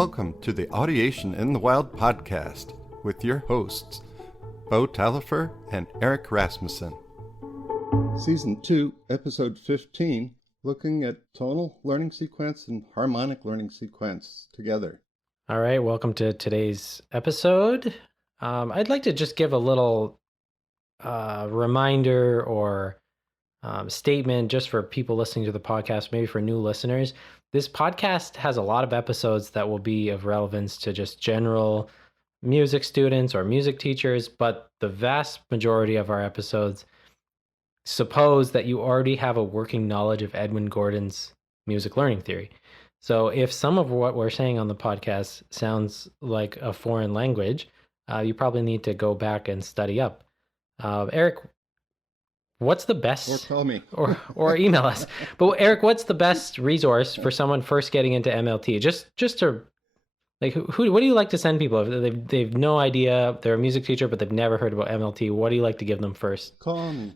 Welcome to the Audiation in the Wild podcast with your hosts, Beau Taillefer and Eric Rasmussen. Season 2, Episode 15, looking at tonal learning sequence and harmonic learning sequence together. All right, welcome to today's episode. I'd like to just give a little reminder or statement just for people listening to the podcast, maybe for new listeners. This podcast has a lot of episodes that will be of relevance to just general music students or music teachers, but the vast majority of our episodes suppose that you already have a working knowledge of Edwin Gordon's music learning theory. So if some of what we're saying on the podcast sounds like a foreign language, you probably need to go back and study up. Eric, what's the best? Or call me. or email us. But Eric, what's the best resource for someone first getting into MLT? Just to like, what do you like to send people? They've no idea, they're a music teacher, but they've never heard about MLT. What do you like to give them first? Call me.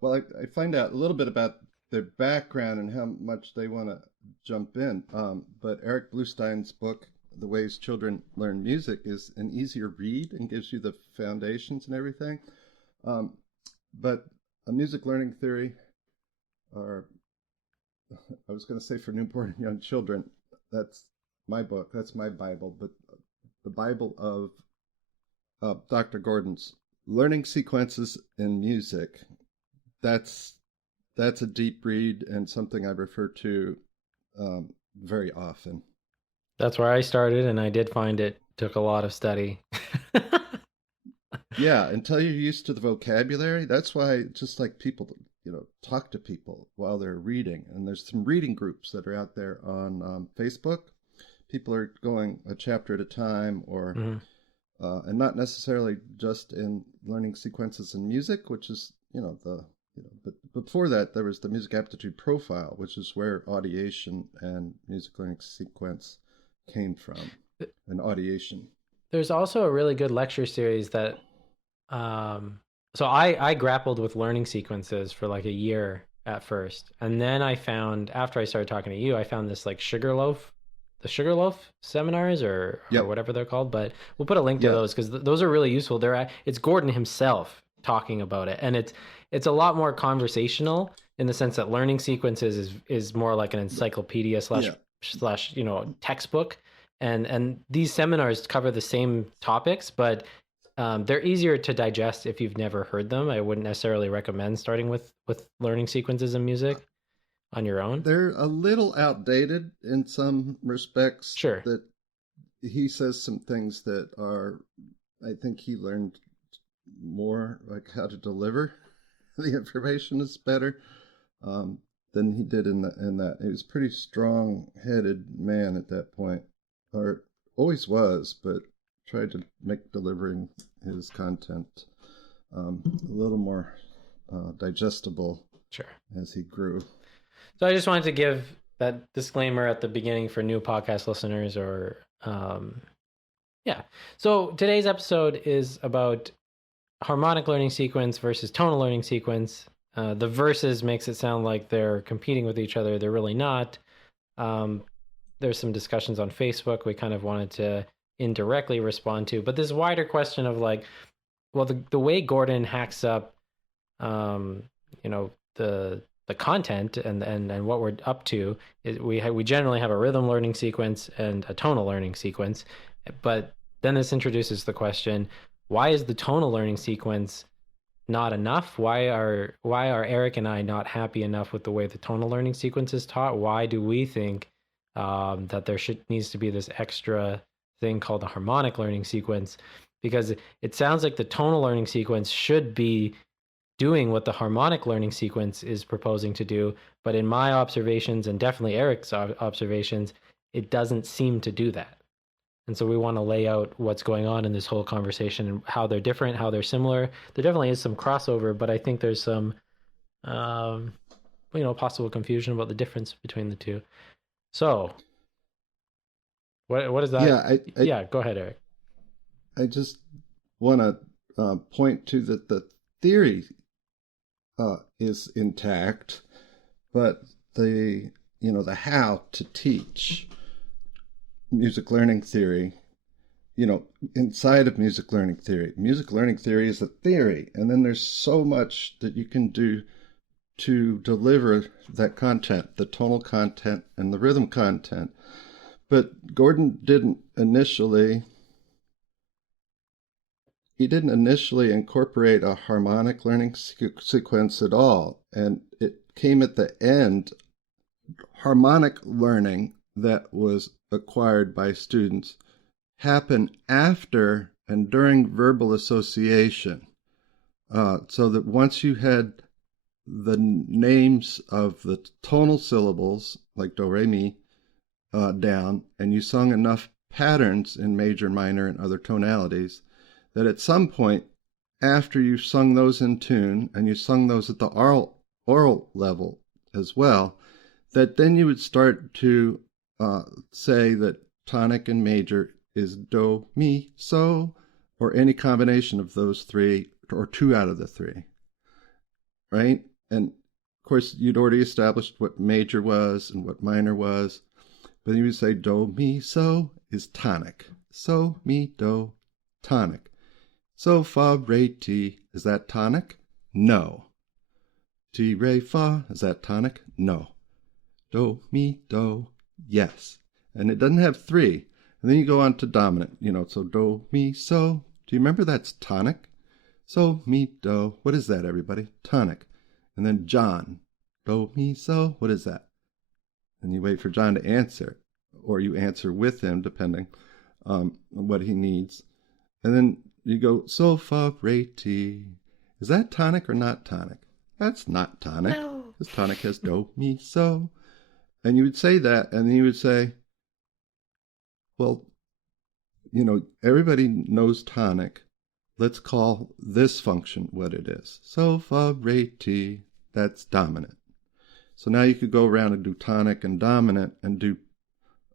Well, I find out a little bit about their background and how much they want to jump in. But Eric Bluestine's book, The Ways Children Learn Music, is an easier read and gives you the foundations and everything. But a music learning theory, or I was going to say for newborn and young children, that's my book, that's my Bible, but the Bible of Dr. Gordon's Learning Sequences in Music, that's a deep read and something I refer to very often. That's where I started, and I did find it took a lot of study. Yeah, until you're used to the vocabulary. That's why just like people, talk to people while they're reading. And there's some reading groups that are out there on Facebook. People are going a chapter at a time, or and not necessarily just in learning sequences in music, which is but before that there was the music aptitude profile, which is where audiation and music learning sequence came from. And audiation. There's also a really good lecture series that so I grappled with learning sequences for like a year at first, and then I found, after I started talking to you, I found this like the Sugarloaf seminars or whatever they're called, but we'll put a link to those because those are really useful. It's Gordon himself talking about it, and it's a lot more conversational in the sense that learning sequences is more like an encyclopedia slash textbook, and these seminars cover the same topics, but they're easier to digest if you've never heard them. I wouldn't necessarily recommend starting with learning sequences in music on your own. They're a little outdated in some respects. Sure. That he says some things that are, I think he learned more like how to deliver the information is better than he did in that. He was a pretty strong-headed man at that point, or always was, but tried to make delivering his content a little more digestible as he grew. So I just wanted to give that disclaimer at the beginning for new podcast listeners, or So today's episode is about harmonic learning sequence versus tonal learning sequence. The versus makes it sound like they're competing with each other. They're really not. There's some discussions on Facebook we kind of wanted to indirectly respond to, but this wider question of like, well, the way Gordon hacks up the content and what we're up to is we generally have a rhythm learning sequence and a tonal learning sequence, but then this introduces the question, why is the tonal learning sequence not enough? Why are Eric and I not happy enough with the way the tonal learning sequence is taught? Why do we think that there needs to be this extra thing called the harmonic learning sequence? Because it sounds like the tonal learning sequence should be doing what the harmonic learning sequence is proposing to do, but in my observations, and definitely Eric's observations, it doesn't seem to do that. And so we want to lay out what's going on in this whole conversation and how they're different, how they're similar. There definitely is some crossover, but I think there's some possible confusion about the difference between the two. So what is that? Yeah, go ahead, Eric. I just want to point to that the theory is intact, but the how to teach music learning theory, inside of music learning theory is a theory, and then there's so much that you can do to deliver that content, the tonal content and the rhythm content. But Gordon he didn't initially incorporate a harmonic learning sequence at all, and it came at the end. Harmonic learning that was acquired by students happen after and during verbal association. So that once you had the names of the tonal syllables, like do, re, mi, down, and you sung enough patterns in major, minor, and other tonalities, that at some point, after you've sung those in tune, and you sung those at the oral level as well, that then you would start to say that tonic and major is do, mi, so, or any combination of those three, or two out of the three, right? And of course, you'd already established what major was and what minor was, but you would say do, mi, so is tonic. So, mi, do, tonic. So, fa, re, ti, is that tonic? No. Ti, re, fa, is that tonic? No. Do, mi, do, yes. And it doesn't have three. And then you go on to dominant, so do, mi, so. Do you remember that's tonic? So, mi, do. What is that, everybody? Tonic. And then John. Do, mi, so. What is that? And you wait for John to answer. Or you answer with him, depending on what he needs. And then you go, so, fa, re, ti. Is that tonic or not tonic? That's not tonic. No. This tonic has do, mi, so. And you would say that, and then you would say, well, everybody knows tonic. Let's call this function what it is. So, fa, re, ti, that's dominant. So now you could go around and do tonic and dominant and do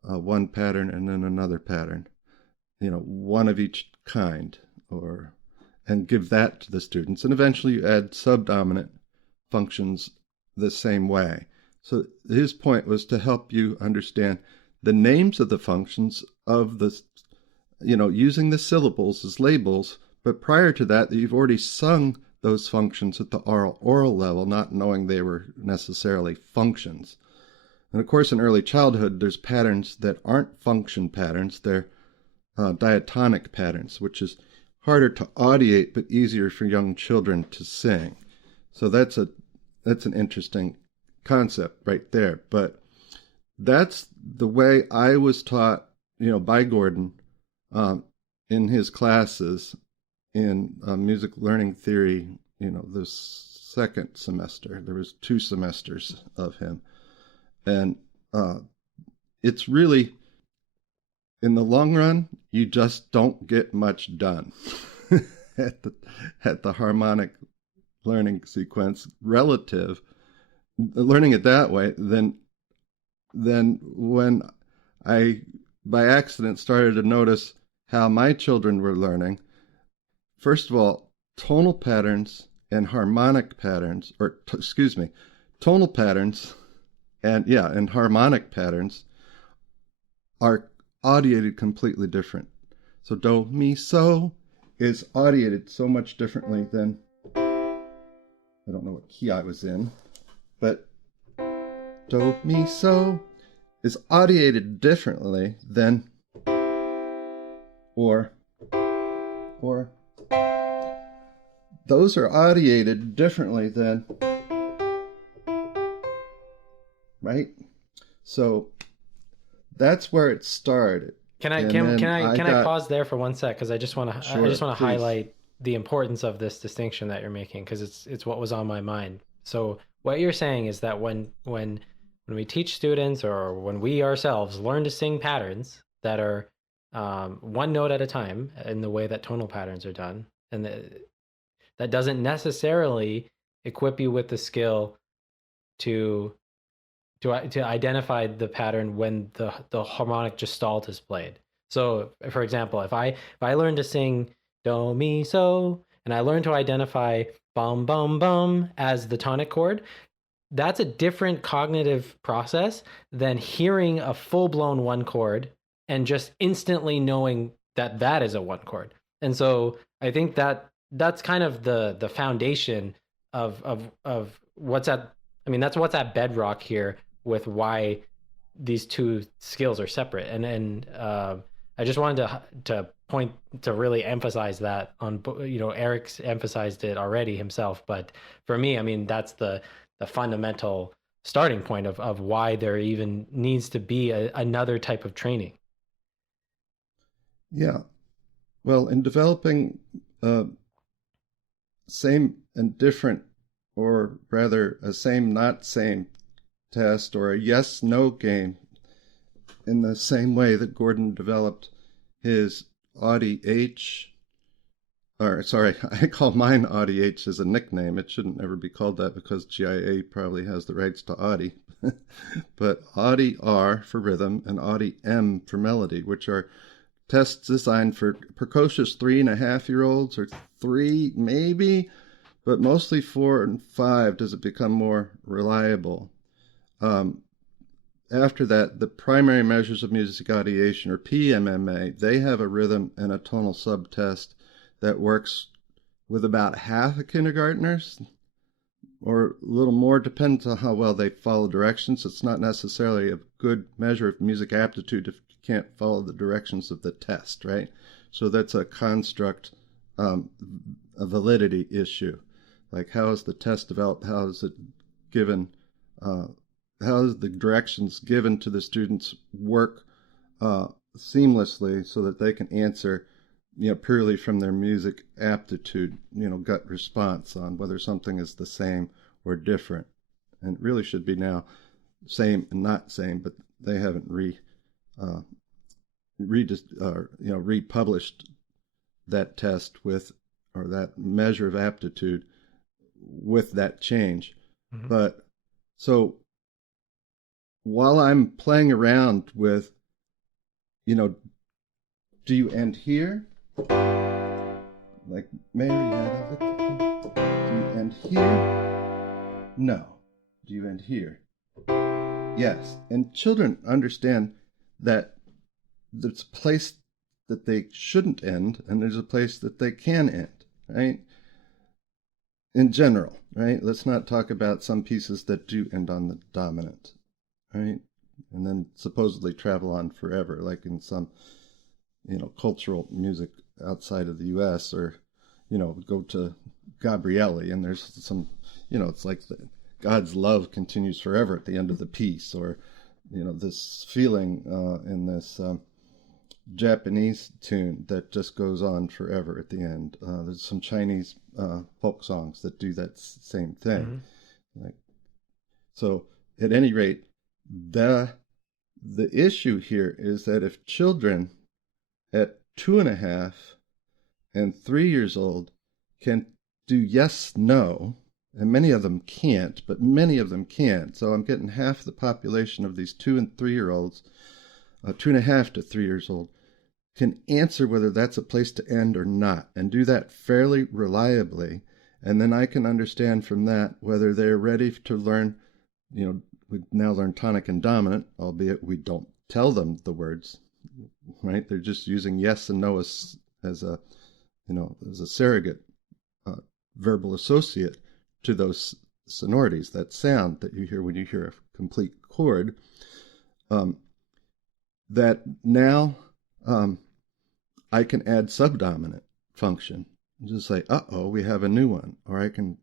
one pattern and then another pattern, one of each kind, and give that to the students. And eventually you add subdominant functions the same way. So his point was to help you understand the names of the functions of the, using the syllables as labels, but prior to that, you've already sung those functions at the oral level, not knowing they were necessarily functions. And of course, in early childhood, there's patterns that aren't function patterns. They're diatonic patterns, which is harder to audiate, but easier for young children to sing. So that's an interesting concept right there. But that's the way I was taught, by Gordon in his classes in music learning theory, the second semester. There was 2 semesters of him. And it's really, in the long run, you just don't get much done at the harmonic learning sequence relative, learning it that way, than when I, by accident, started to notice how my children were learning. First of all, tonal patterns and harmonic patterns, tonal patterns and harmonic patterns are audiated completely different. So do, mi, so is audiated so much differently than, I don't know what key I was in, but do, mi, so is audiated differently than or those are audiated differently than, right? So that's where it started. Can I pause there for 1 sec, because I just want to highlight the importance of this distinction that you're making, because it's what was on my mind. So what you're saying is that when we teach students, or when we ourselves learn to sing patterns that are one note at a time in the way that tonal patterns are done, and that doesn't necessarily equip you with the skill to identify the pattern when the harmonic gestalt is played. So, for example, if I learn to sing do, mi, so, and I learn to identify bum, bum, bum as the tonic chord, that's a different cognitive process than hearing a full-blown one chord and just instantly knowing that that is a one chord. And so I think that that's kind of the foundation of what's at, I mean, that's what's at bedrock here with why these two skills are separate. And I just wanted to point to really emphasize that on, you know, Eric's emphasized it already himself, but for me, I mean, that's the fundamental starting point of why there even needs to be another type of training. Yeah. Well, in developing same and different, or rather a same not same test, or a yes no game, in the same way that Gordon developed his Audi H, or sorry, I call mine Audi H as a nickname. It shouldn't ever be called that because GIA probably has the rights to Audi. But Audi R for rhythm and Audi M for melody, which are tests designed for precocious 3.5-year-olds, or three maybe, but mostly 4 and 5 does it become more reliable. Um, After that, the primary measures of music ideation, or PMMA, they have a rhythm and a tonal subtest that works with about half of kindergartners, or a little more, depends on how well they follow directions. It's not necessarily a good measure of music aptitude if you can't follow the directions of the test, right? So that's a construct, a validity issue. Like, how is the test developed? How is it given? How is the directions given to the students work seamlessly so that they can answer, purely from their music aptitude, gut response on whether something is the same or different. And it really should be now same and not same, but they haven't republished that test with, or that measure of aptitude with that change. Mm-hmm. But so while I'm playing around with, do you end here? Like Marietta, do you end here? No. Do you end here? Yes. And children understand that there's a place that they shouldn't end, and there's a place that they can end, right? In general, right? Let's not talk about some pieces that do end on the dominant, right? And then supposedly travel on forever, like in some, cultural music outside of the U.S., or, go to Gabrielli and there's some, it's like God's love continues forever at the end of the piece, or, this feeling in this Japanese tune that just goes on forever at the end. There's some Chinese folk songs that do that same thing. Mm-hmm. Like, so at any rate, the issue here is that if children at 2.5 and 3 years old can do yes, no, and many of them can't, but many of them can. So I'm getting half the population of these 2 and 3 year olds, 2.5 to 3 years old, can answer whether that's a place to end or not, and do that fairly reliably. And then I can understand from that whether they're ready to learn, we now learn tonic and dominant, albeit we don't tell them the words, right? They're just using yes and no as a, as a surrogate verbal associate to those sonorities, that sound that you hear when you hear a complete chord. That now I can add subdominant function. Just say, uh-oh, we have a new one. Or I can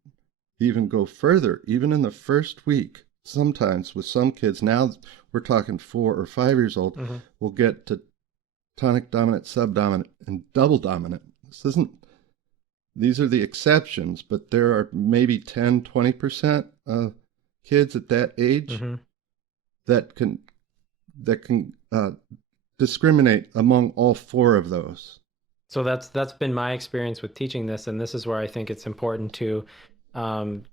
even go further, even in the first week. Sometimes with some kids, now we're talking 4 or 5 years old, mm-hmm. we'll get to tonic dominant, subdominant, and double dominant. These are the exceptions, but there are maybe 10, 20% of kids at that age, mm-hmm. that can discriminate among all 4 of those. So that's been my experience with teaching this, and this is where I think it's important to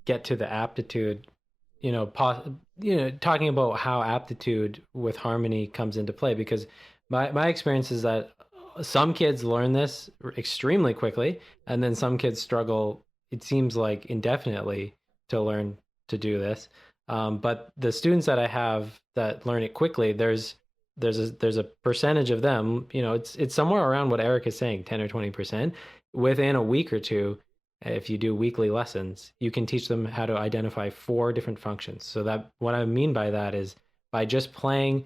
get to the aptitude. Talking about how aptitude with harmony comes into play, because my experience is that some kids learn this extremely quickly, and then some kids struggle, it seems like, indefinitely to learn to do this. But the students that I have that learn it quickly, there's there's a percentage of them, it's somewhere around what Eric is saying, 10 or 20%. Within a week or two, if you do weekly lessons, you can teach them how to identify 4 different functions. So that what I mean by that is by just playing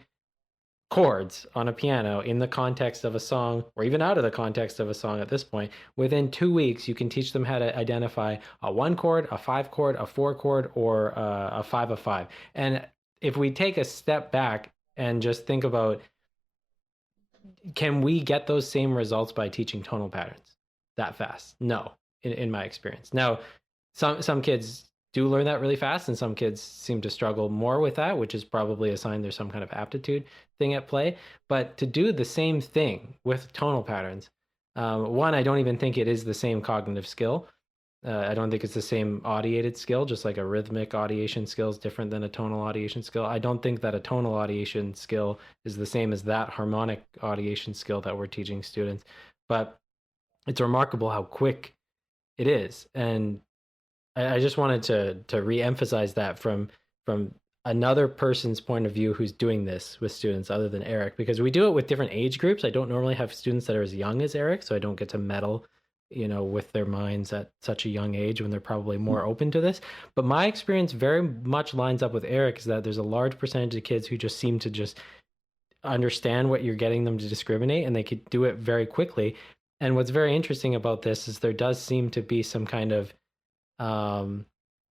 chords on a piano in the context of a song, or even out of the context of a song at this point, within 2 weeks, you can teach them how to identify a 1 chord, a 5 chord, a 4 chord, or a 5 of 5. And if we take a step back and just think about, can we get those same results by teaching tonal patterns that fast? No, in my experience. Now, some kids do learn that really fast, and some kids seem to struggle more with that, which is probably a sign there's some kind of aptitude thing at play. But to do the same thing with tonal patterns, one, I don't even think it is the same cognitive skill. I don't think it's the same audiated skill, just like a rhythmic audiation skill is different than a tonal audiation skill. I don't think that a tonal audiation skill is the same as that harmonic audiation skill that we're teaching students. But it's remarkable how quick it is. And I just wanted to re-emphasize that from another person's point of view who's doing this with students other than Eric, because we do it with different age groups. I don't normally have students that are as young as Eric, so I don't get to meddle, with their minds at such a young age when they're probably more open to this. But my experience very much lines up with Eric, is that there's a large percentage of kids who just seem to just understand what you're getting them to discriminate, and they could do it very quickly. And what's very interesting about this is there does seem to be some kind of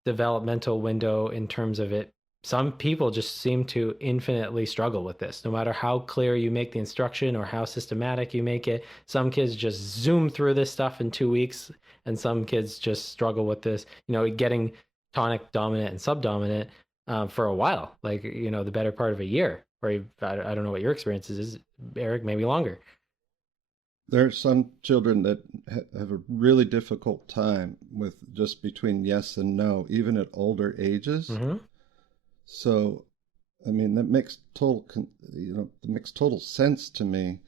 developmental window in terms of it. Some people just seem to infinitely struggle with this, no matter how clear you make the instruction or how systematic you make it. Some kids just zoom through this stuff in 2 weeks, and some kids just struggle with this, getting tonic, dominant, and subdominant for a while, like, the better part of a year. Or I don't know what your experience is, Eric, maybe longer. There are some children that have a really difficult time with just between yes and no, even at older ages. Mm-hmm. So, I mean, that makes it makes total sense to me,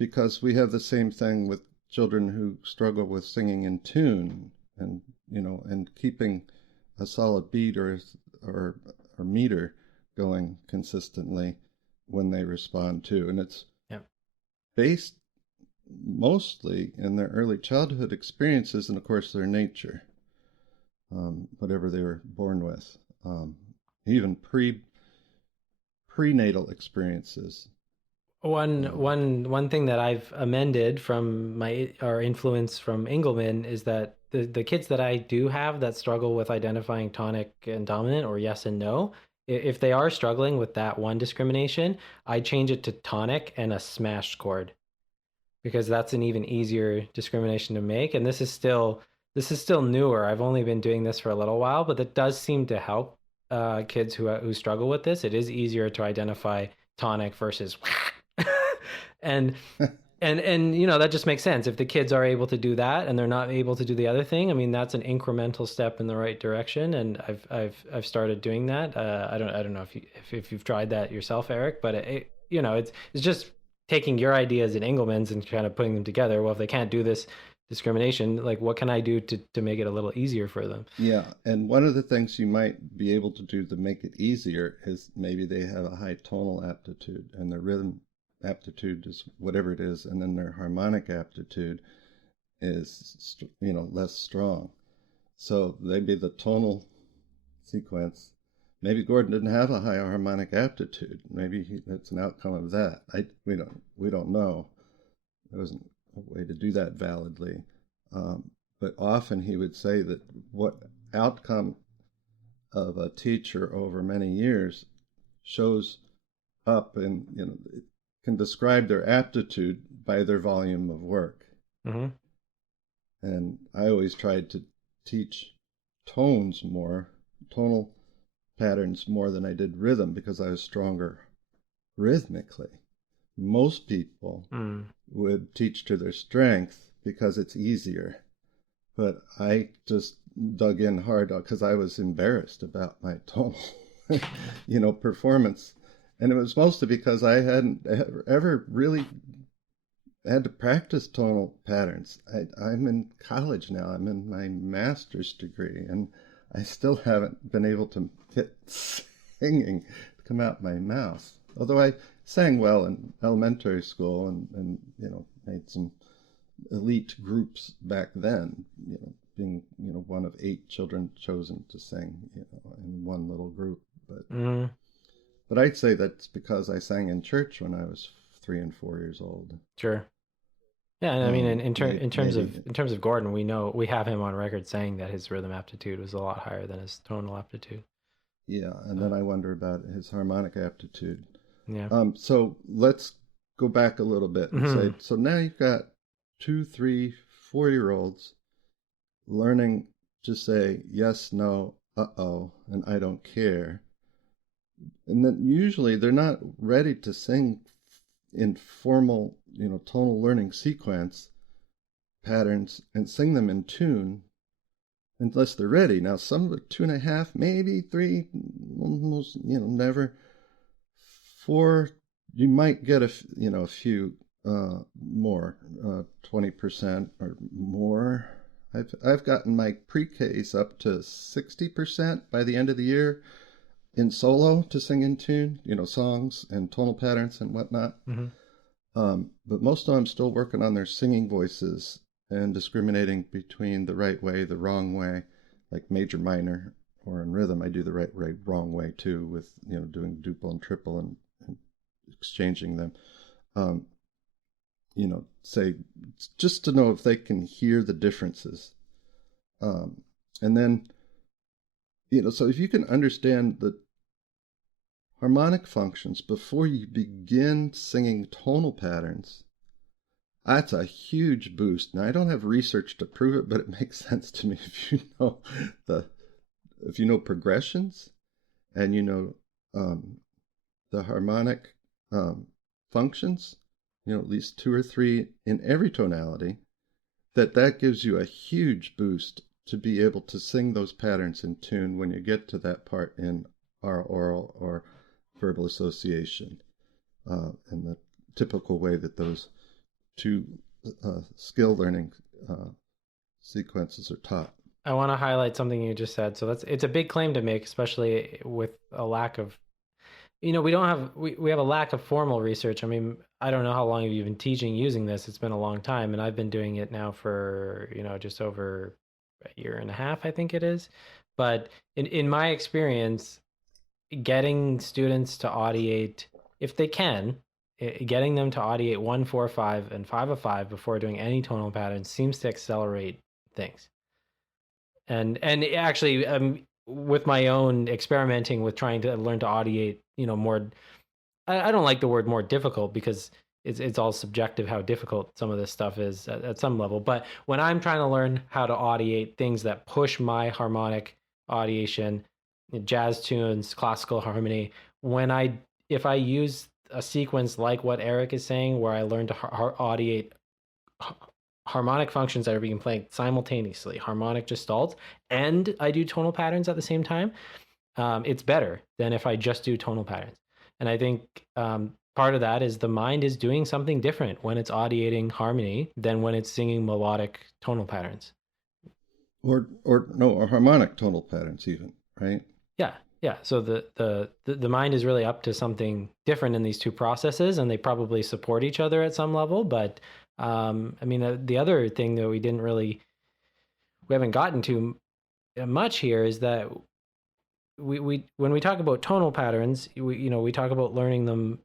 because we have the same thing with children who struggle with singing in tune, and and keeping a solid beat or meter going consistently when they respond to, and it's Yeah. based mostly in their early childhood experiences, and of course their nature, whatever they were born with, even prenatal experiences. One thing that I've amended from our influence from Engelman is that the kids that I do have that struggle with identifying tonic and dominant, or yes and no, if they are struggling with that one discrimination, I change it to tonic and a smashed chord, because that's an even easier discrimination to make. And this is still newer. I've only been doing this for a little while, but it does seem to help kids who struggle with this. It is easier to identify tonic versus and that just makes sense. If the kids are able to do that and they're not able to do the other thing, I mean, that's an incremental step in the right direction. And I've started doing that. I don't know if you've tried that yourself, Eric, but it's just taking your ideas and Engelman's and kind of putting them together. Well, if they can't do this discrimination, like, what can I do to make it a little easier for them? Yeah, and one of the things you might be able to do to make it easier is maybe they have a high tonal aptitude, and their rhythm aptitude is whatever it is, and then their harmonic aptitude is less strong. So maybe the tonal sequence, maybe Gordon didn't have a high harmonic aptitude. Maybe that's an outcome of that. We don't know. There wasn't a way to do that validly. But often he would say that what outcome of a teacher over many years shows up, and can describe their aptitude by their volume of work. Mm-hmm. And I always tried to teach tonal patterns more than I did rhythm, because I was stronger rhythmically. Most people would teach to their strength because it's easier, but I just dug in hard because I was embarrassed about my tonal performance. And it was mostly because I hadn't ever really had to practice tonal patterns. I'm in college now. I'm in my master's degree, and I still haven't been able to get singing to come out my mouth. Although I sang well in elementary school and made some elite groups back then, being one of 8 children chosen to sing in one little group. But Mm, but I'd say that's because I sang in church when I was 3 and 4 years old. sure. Yeah, and I mean, Maybe in terms of Gordon, we know we have him on record saying that his rhythm aptitude was a lot higher than his tonal aptitude. yeah. And Uh, then I wonder about his harmonic aptitude. yeah. So let's go back a little bit and Hmm. say, so now you've got 2, 3, 4-year-olds learning to say yes, no, uh-oh, and I don't care. And then usually they're not ready to sing in formal, tonal learning sequence patterns and sing them in tune unless they're ready. Now, some are 2.5, maybe 3, almost, never. 4, you might get a few more, 20% or more. I've gotten my pre-Ks up to 60% by the end of the year in solo to sing in tune, songs and tonal patterns and whatnot. Hmm. But most of them still working on their singing voices and discriminating between the right way, the wrong way, like major, minor, or in rhythm. I do the right, right, wrong way too, with doing duple and triple and exchanging them. Um, say just to know if they can hear the differences, and then so if you can understand the harmonic functions before you begin singing tonal patterns, that's a huge boost. Now I don't have research to prove it, but it makes sense to me the if you know progressions and um, the harmonic functions, at least 2 or 3 in every tonality, that gives you a huge boost to be able to sing those patterns in tune when you get to that part in our oral or verbal association, and the typical way that those two skill learning sequences are taught. I want to highlight something you just said. So it's a big claim to make, especially with a lack of, we have a lack of formal research. I mean, I don't know how long have you been teaching using this. It's been a long time, and I've been doing it now for, just over a year and a half, I think it is. But in my experience, getting students to audiate, if they can, getting them to audiate 1, 4, 5, and 5 of 5 before doing any tonal patterns seems to accelerate things. And actually, with my own experimenting with trying to learn to audiate, more, I don't like the word more difficult because it's all subjective how difficult some of this stuff is at some level. But when I'm trying to learn how to audiate things that push my harmonic audiation, jazz tunes, classical harmony, when I if I use a sequence like what Eric is saying, where I learn to audiate harmonic functions that are being played simultaneously, harmonic gestalt, and I do tonal patterns at the same time, it's better than if I just do tonal patterns. And I think part of that is the mind is doing something different when it's audiating harmony than when it's singing melodic tonal patterns. Or no, or harmonic tonal patterns even, right? Yeah, yeah. So the mind is really up to something different in these two processes, and they probably support each other at some level. But I mean, the other thing that we haven't gotten to much here is that we when we talk about tonal patterns, we talk about learning them.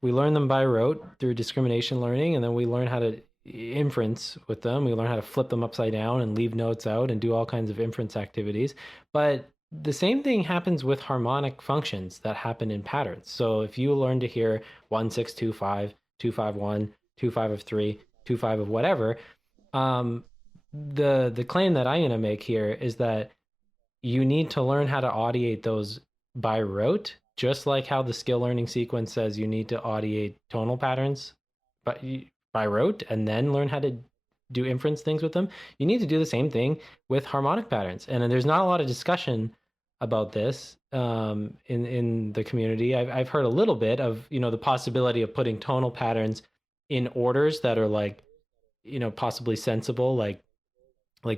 We learn them by rote through discrimination learning, and then we learn how to inference with them. We learn how to flip them upside down and leave notes out and do all kinds of inference activities. But the same thing happens with harmonic functions that happen in patterns. So if you learn to hear 1, 6, 2, 5, 2, 5, 1, 2, 5 of 3, 2, 5 of whatever, um, the claim that I'm going to make here is that you need to learn how to audiate those by rote, just like how the skill learning sequence says you need to audiate tonal patterns by rote and then learn how to do inference things with them. You need to do the same thing with harmonic patterns. And there's not a lot of discussion about this in the community. I've heard a little bit of, the possibility of putting tonal patterns in orders that are like, possibly sensible, like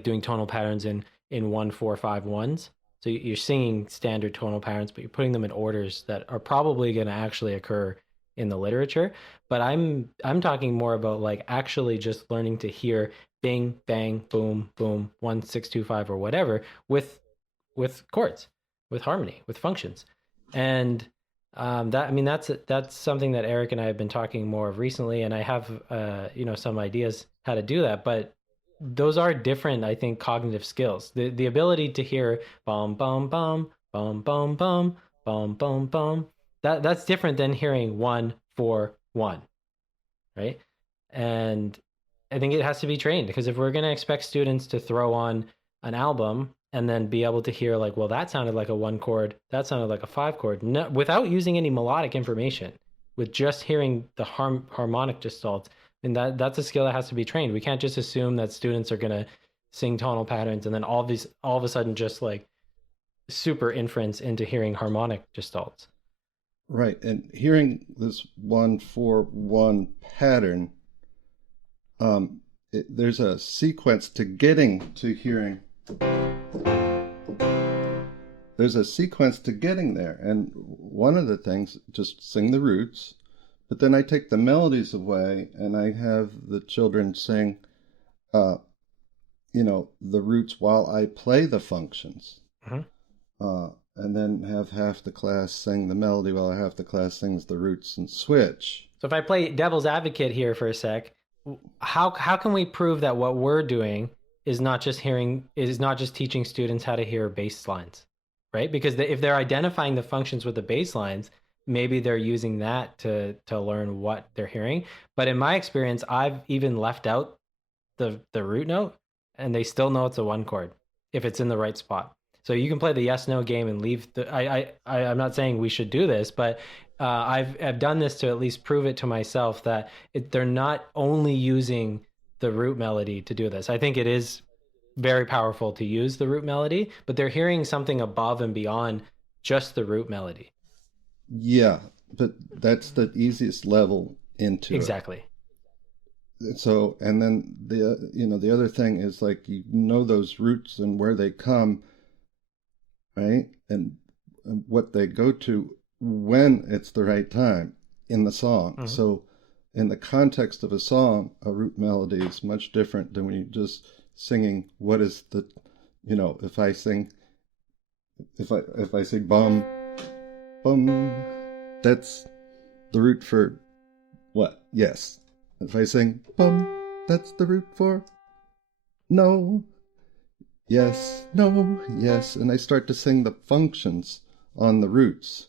doing tonal patterns in 1, 4, 5 ones. So you're singing standard tonal patterns, but you're putting them in orders that are probably going to actually occur in the literature. But I'm talking more about like actually just learning to hear bing, bang, boom, boom, 1 6 2 5 or whatever with chords, with harmony, with functions. And that, I mean, that's something that Eric and I have been talking more of recently, and I have some ideas how to do that. But those are different, I think, cognitive skills. The ability to hear bum bum bum bum bum bum bum bum bum, that's different than hearing 1 4 1, right? And I think it has to be trained, because if we're going to expect students to throw on an album and then be able to hear like, well, that sounded like a 1 chord, that sounded like a 5 chord, no, without using any melodic information, with just hearing the harmonic gestalts, and that's a skill that has to be trained. We can't just assume that students are going to sing tonal patterns and then all of a sudden just like super inference into hearing harmonic gestalts. Right. And hearing this 1 4 1 pattern, there's a sequence to getting to hearing. There's a sequence to getting there. And one of the things, just sing the roots, but then I take the melodies away and I have the children sing, the roots while I play the functions. Mm-hmm. And then have half the class sing the melody while half the class sings the roots, and switch. So if I play devil's advocate here for a sec, how can we prove that what we're doing is not just teaching students how to hear bass lines, right? Because if they're identifying the functions with the bass lines, maybe they're using that to learn what they're hearing. But in my experience, I've even left out the root note, and they still know it's a 1 chord if it's in the right spot. So you can play the yes no game and leave the. I'm not saying we should do this, but I've done this to at least prove it to myself that they're not only using the root melody to do this. I think it is very powerful to use the root melody, but they're hearing something above and beyond just the root melody. Yeah, but that's the easiest level into exactly. So, and then the other thing is like those roots and where they come, right, and what they go to when it's the right time in the song. Mm-hmm. So in the context of a song, a root melody is much different than when you're just singing what is the, if I say bum bum, that's the root for what? Yes. If I sing bum, that's the root for no. Yes, no, yes, and I start to sing the functions on the roots.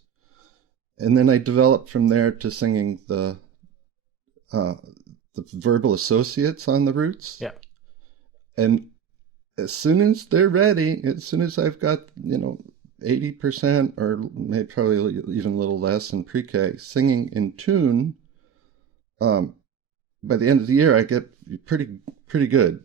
And then I develop from there to singing the verbal associates on the roots. Yeah. And as soon as they're ready, as soon as I've got, 80% or maybe probably even a little less in pre-K singing in tune, by the end of the year I get pretty good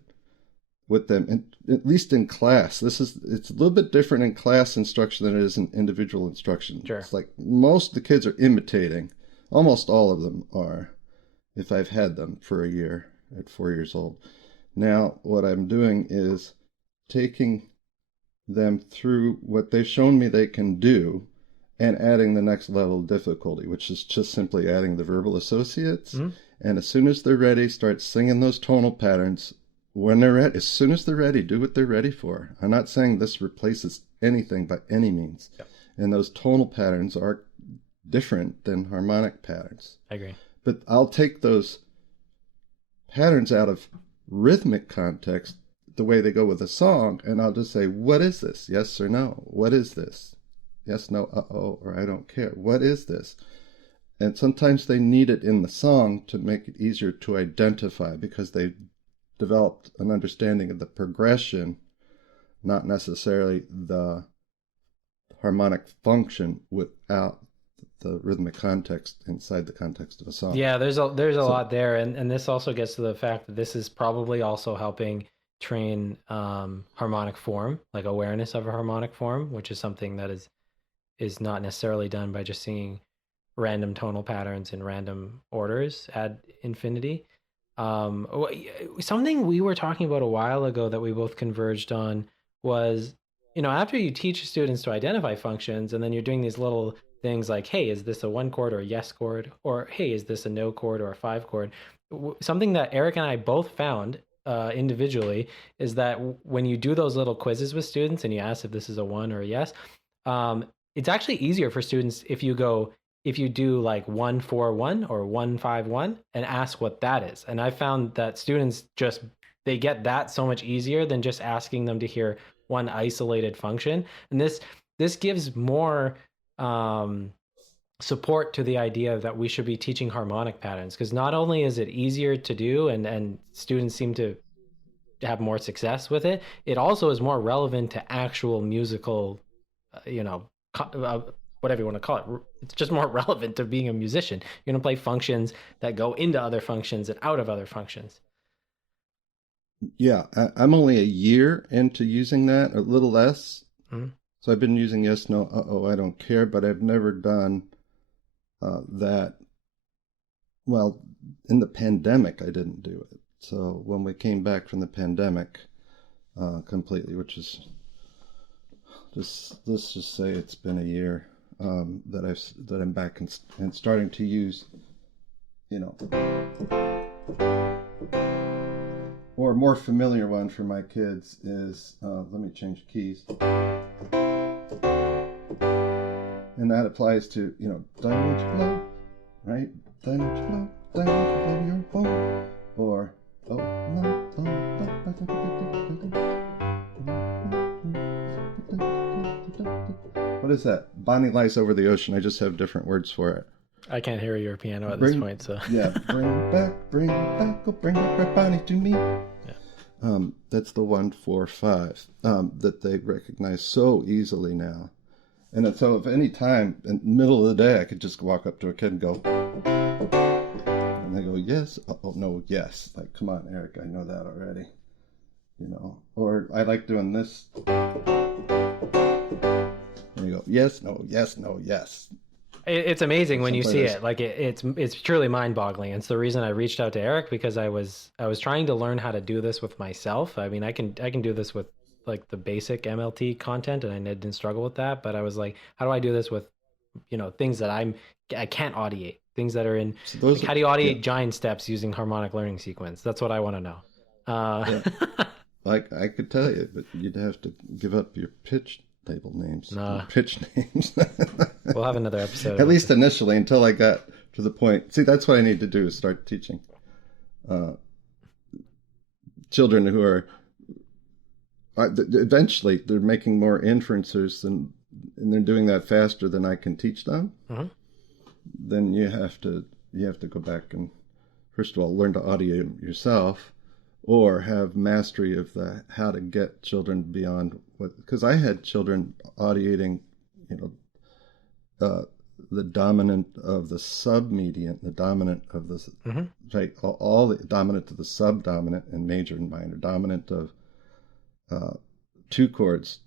with them, and at least in class. It's a little bit different in class instruction than it is in individual instruction. Sure. It's like most of the kids are imitating. Almost all of them are, if I've had them for a year at 4 years old. Now, what I'm doing is taking them through what they've shown me they can do and adding the next level of difficulty, which is just simply adding the verbal associates. Mm-hmm. And as soon as they're ready, start singing those tonal patterns. When they're ready, as soon as they're ready, do what they're ready for. I'm not saying this replaces anything by any means. Yep. And those tonal patterns are different than harmonic patterns. I agree. But I'll take those patterns out of rhythmic context, the way they go with a song, and I'll just say, what is this? Yes or no? What is this? Yes, no, uh-oh, or I don't care. What is this? And sometimes they need it in the song to make it easier to identify, because they developed an understanding of the progression, not necessarily the harmonic function without the rhythmic context inside the context of a song. Yeah, there's a lot there, and this also gets to the fact that this is probably also helping train harmonic form, like awareness of a harmonic form, which is something that is not necessarily done by just singing random tonal patterns in random orders ad infinity. Something we were talking about a while ago that we both converged on was, after you teach students to identify functions, and then you're doing these little things like, hey, is this a one chord or a yes chord? Or, hey, is this a no chord or a five chord? Something that Eric and I both found individually is that when you do those little quizzes with students and you ask if this is a one or a yes, it's actually easier for students if you do like 141 or 151 and ask what that is. And I found that students just they get that so much easier than just asking them to hear one isolated function. And this gives more um, support to the idea that we should be teaching harmonic patterns, because not only is it easier to do and students seem to have more success with it, it also is more relevant to actual musical, you know, whatever you want to call it. It's just more relevant to being a musician. You're going to play functions that go into other functions and out of other functions. Yeah, I'm only a year into using that, a little less. Mm-hmm. So I've been using yes, no, uh-oh, I don't care, but I've never done that. Well, in the pandemic, I didn't do it. So when we came back from the pandemic completely, which is just, let's just say it's been a year that I'm back and starting to use, you know, or a more familiar one for my kids is, let me change keys. And that applies to, you know, diamonds blow, right? Diamonds blow, diamonds blow your boat. Or, oh, no, what is that? Bonnie Lies Over the Ocean. I just have different words for it. I can't hear your piano at this point, so. Yeah, bring back, oh, bring back Bonnie to me. Yeah. That's the 1-4-5 that they recognize so easily now. And so if any time in the middle of the day I could just walk up to a kid and go, and they go, yes, oh no, yes. Like, come on, Eric, I know that already. You know, or I like doing this. And you go, yes, no, yes, no, yes. It's amazing when you see it. Like it's truly mind-boggling. It's the reason I reached out to Eric, because I was trying to learn how to do this with myself. I mean, I can do this with like the basic MLT content, and I didn't struggle with that. But I was like, how do I do this with, you know, things that I can't audiate, things that are in. So like, how do you audiate giant steps using harmonic learning sequence? That's what I want to know. Yeah. Like I could tell you, but you'd have to give up your pitch table names, pitch names. We'll have another episode. At least initially, until I got to the point. See, that's what I need to do is start teaching children who are eventually they're making more inferences and they're doing that faster than I can teach them. Uh-huh. Then you have to go back and first of all learn to audiate yourself, or have mastery of how to get children beyond what, because I had children audiating, you know, the dominant of the submedian, the dominant of the, right, all the dominant to the subdominant and major and minor, dominant of two chords,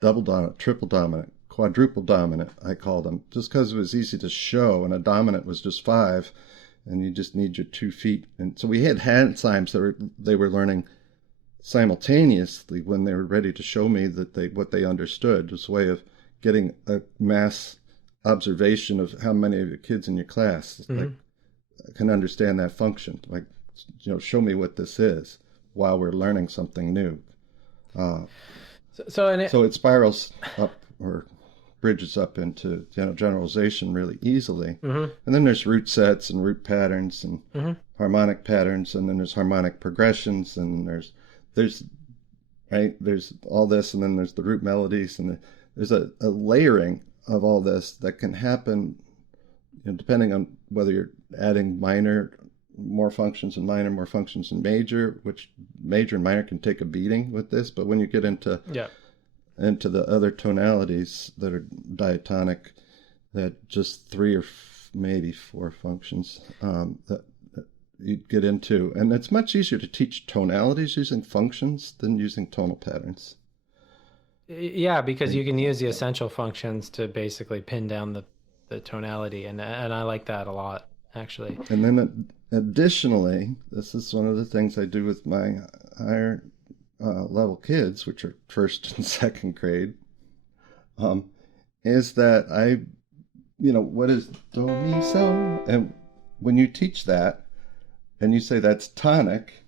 double dominant, triple dominant, quadruple dominant, I called them, just because it was easy to show, and a dominant was just 5. And you just need your 2 feet. And so we had hand signs that they were learning simultaneously when they were ready to show me that what they understood. Just a way of getting a mass observation of how many of your kids in your class like, can understand that function. Like, you know, show me what this is while we're learning something new. So it spirals up or bridges up into, you know, generalization really easily. And then there's root sets and root patterns and harmonic patterns, and then there's harmonic progressions, and there's all this, and then there's the root melodies, and there's a layering of all this that can happen, you know, depending on whether you're adding more functions in minor, more functions in major, which major and minor can take a beating with this, but when you get into the other tonalities that are diatonic, that just 3 or maybe 4 functions that you get into. And it's much easier to teach tonalities using functions than using tonal patterns. Yeah, because you can use the essential functions to basically pin down the tonality, and I like that a lot, actually. And then additionally, this is one of the things I do with my higher level kids, which are first and second grade, um, is that what is do, mi, so? And when you teach that and you say that's tonic,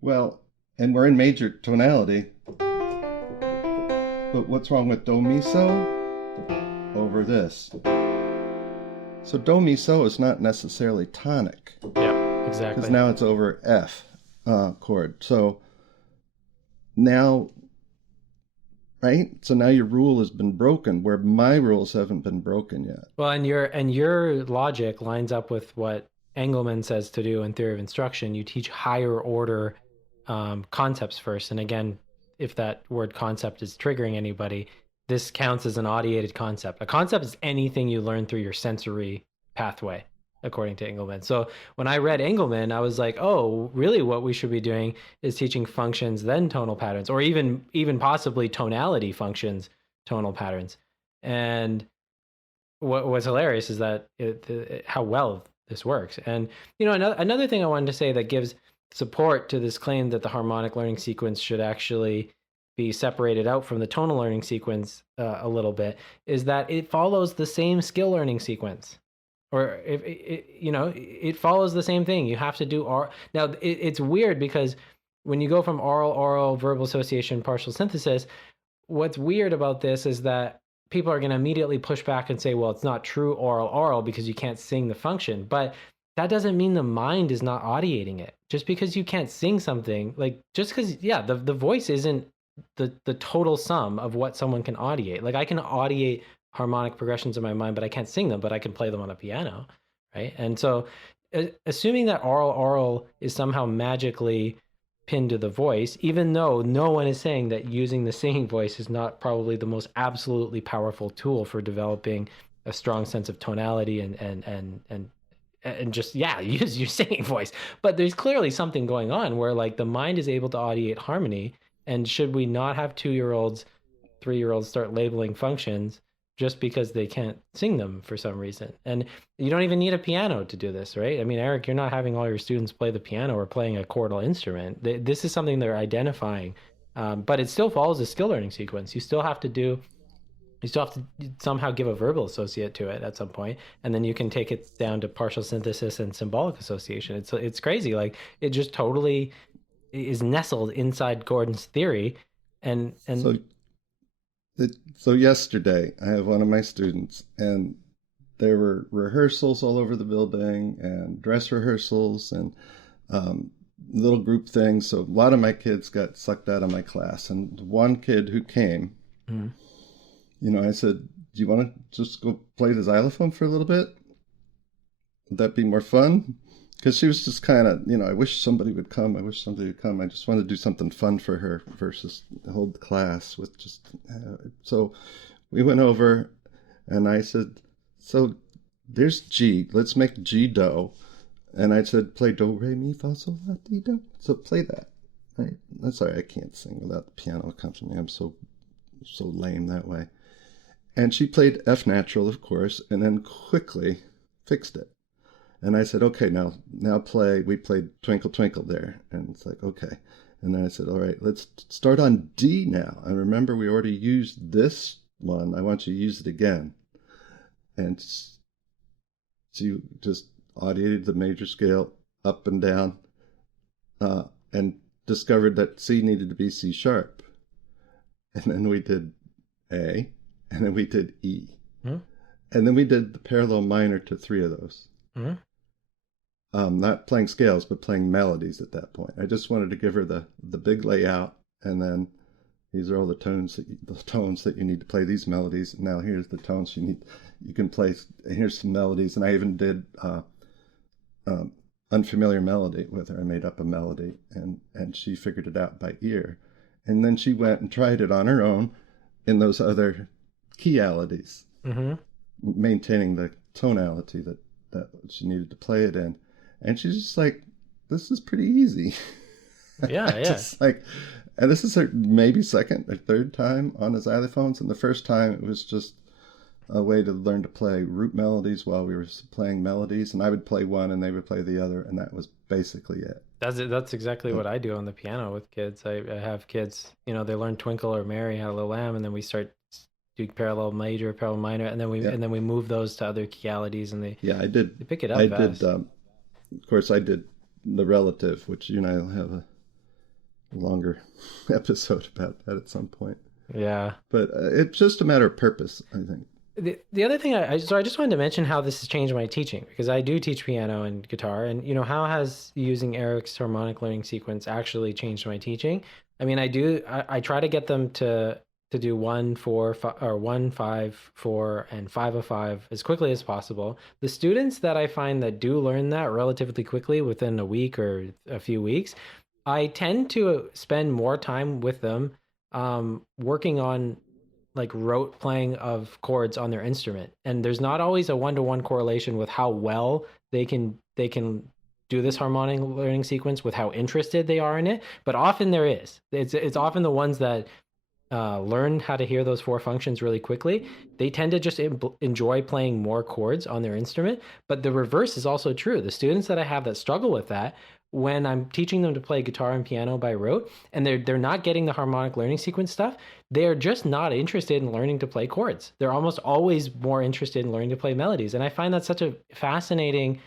well, and we're in major tonality, but what's wrong with do, mi, so over this? So do, mi, so is not necessarily tonic. Yeah, exactly. Because now it's over F chord. So now, right? So now your rule has been broken, where my rules haven't been broken yet. Well, and your logic lines up with what Engelman says to do in Theory of Instruction. You teach higher order concepts first. And again, if that word concept is triggering anybody, this counts as an audiated concept. A concept is anything you learn through your sensory pathway, according to Engelman. So when I read Engelman, I was like, oh, really what we should be doing is teaching functions, then tonal patterns, or even possibly tonality functions, tonal patterns. And what was hilarious is that how well this works. And another thing I wanted to say that gives support to this claim that the harmonic learning sequence should actually be separated out from the tonal learning sequence a little bit is that it follows the same skill learning sequence, or if it follows the same thing. You have to do now. It's weird because when you go from oral, verbal association, partial synthesis, what's weird about this is that people are going to immediately push back and say, well, it's not true oral because you can't sing the function. But that doesn't mean the mind is not audiating it. Just because you can't sing something, like just because, the voice isn't the total sum of what someone can audiate. Like I can audiate harmonic progressions in my mind, but I can't sing them, but I can play them on a piano, right? And so assuming that oral is somehow magically pinned to the voice, even though no one is saying that using the singing voice is not probably the most absolutely powerful tool for developing a strong sense of tonality and just use your singing voice. But there's clearly something going on where like the mind is able to audiate harmony. And should we not have 2-year-olds, 3-year-olds start labeling functions just because they can't sing them for some reason? And you don't even need a piano to do this, right? I mean, Eric, you're not having all your students play the piano or playing a chordal instrument. This is something they're identifying, but it still follows a skill learning sequence. You still have to somehow give a verbal associate to it at some point, and then you can take it down to partial synthesis and symbolic association. It's crazy. Like it just totally is nestled inside Gordon's theory. And so yesterday I have one of my students, and there were rehearsals all over the building and dress rehearsals and little group things. So a lot of my kids got sucked out of my class, and one kid who came, I said, do you want to just go play the xylophone for a little bit? Would that be more fun? Because she was just kind of, I wish somebody would come. I just wanted to do something fun for her versus hold the class with just. So we went over and I said, so there's G. Let's make G do. And I said, play do, re, mi, fa, sol, la, ti, do. So play that. Right? I'm sorry, I can't sing without the piano accompanying. I'm so lame that way. And she played F natural, of course, and then quickly fixed it. And I said, okay, now play. We played Twinkle Twinkle there. And it's like, okay. And then I said, all right, let's start on D now. And remember, we already used this one. I want you to use it again. And she just audiated the major scale up and down and discovered that C needed to be C sharp. And then we did A, and then we did E. Mm-hmm. And then we did the parallel minor to 3 of those. Mm-hmm. Not playing scales, but playing melodies at that point. I just wanted to give her the big layout, and then these are all the tones that you need to play these melodies. And now here's the tones you can play. And here's some melodies, and I even did unfamiliar melody with her. I made up a melody, and she figured it out by ear. And then she went and tried it on her own in those other keyalities, maintaining the tonality that she needed to play it in. And she's just like, this is pretty easy. Yeah. Just like, and this is her maybe second or third time on the xylophones. And the first time it was just a way to learn to play root melodies while we were playing melodies. And I would play one and they would play the other. And that was basically it. That's exactly Uh, what I do on the piano with kids. I have kids, they learn Twinkle or Mary Had a Little Lamb, and then we start doing parallel major, parallel minor, and then we yeah, move those to other keyalities, and yeah. I did. they pick it up I did. fast. Of course, I did the relative, which you and I will have a longer episode about that at some point. Yeah. But it's just a matter of purpose, I think. The other thing so I just wanted to mention how this has changed my teaching, because I do teach piano and guitar, and how has using Eric's harmonic learning sequence actually changed my teaching? I mean, I try to get them to do 1-4 or 1-5-4 and 5-5 as quickly as possible. The students that I find that do learn that relatively quickly within a week or a few weeks, I tend to spend more time with them working on like rote playing of chords on their instrument, and there's not always a one-to-one correlation with how well they can do this harmonic learning sequence with how interested they are in it, but often there is. It's often the ones that learn how to hear those four functions really quickly, they tend to just enjoy playing more chords on their instrument. But the reverse is also true. The students that I have that struggle with that, when I'm teaching them to play guitar and piano by rote, and they're not getting the harmonic learning sequence stuff, they are just not interested in learning to play chords. They're almost always more interested in learning to play melodies, and I find that such a fascinating